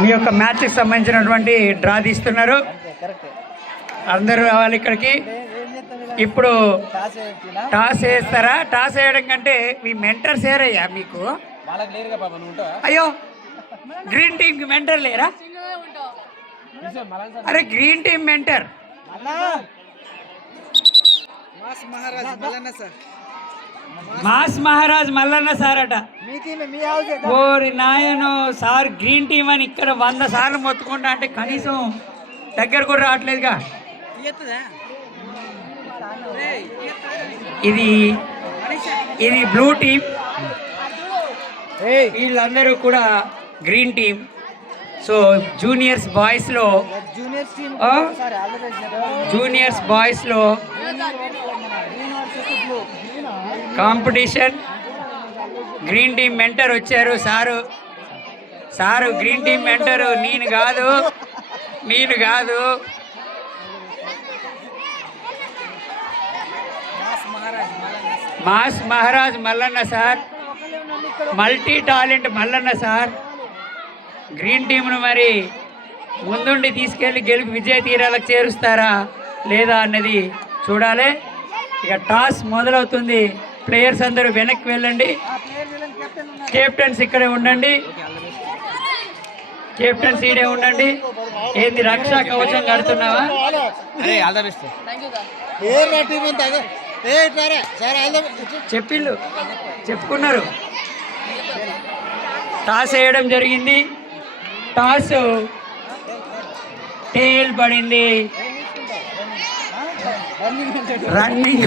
మీ యొక్క మ్యాచ్కి సంబంధించినటువంటి డ్రా తీస్తున్నారు. అందరూ రావాలి ఇక్కడికి. ఇప్పుడు టాస్ వేస్తారా? టాస్ వేయడం కంటే మీ మెంటర్స్ ఏరయ్యా మీకు? అయ్యో, గ్రీన్ టీమ్కి మెంటర్ లేరా? అరే green team mentor mass Maharaj Mallanna sir అట. ఓరి నాయను సార్ గ్రీన్ టీమ్ అని ఇక్కడ 100 సార్లు మొత్తుకుంటా అంటే కనీసం దగ్గర కూడా రావట్లేదుగా. ఇది బ్లూ టీమ్, వీళ్ళందరూ కూడా గ్రీన్ టీమ్. సో జూనియర్స్ బాయ్స్లో కాంపిటీషన్. గ్రీన్ టీమ్ మెంటర్ వచ్చారు సారు గ్రీన్ టీమ్ మెంటరు. నేను కాదు mass Maharaj Mallanna sir, multi talent Mallanna sir. Green టీంను మరి ముందుండి తీసుకెళ్ళి గెలుపు విజయ తీరాలకు చేరుస్తారా లేదా అన్నది చూడాలి. ఇక టాస్ మొదలవుతుంది. ప్లేయర్స్ అందరూ వెనక్కి వెళ్ళండి. కెప్టెన్స్ ఇక్కడే ఉండండి. కెప్టెన్స్ ఈడే ఉండండి. ఏంది రక్షా కవచం కడుతున్నావా? చెప్పుకున్నారు. టాస్ వేయడం జరిగింది. టాస్ టేల్ పడింది. రన్నింగ్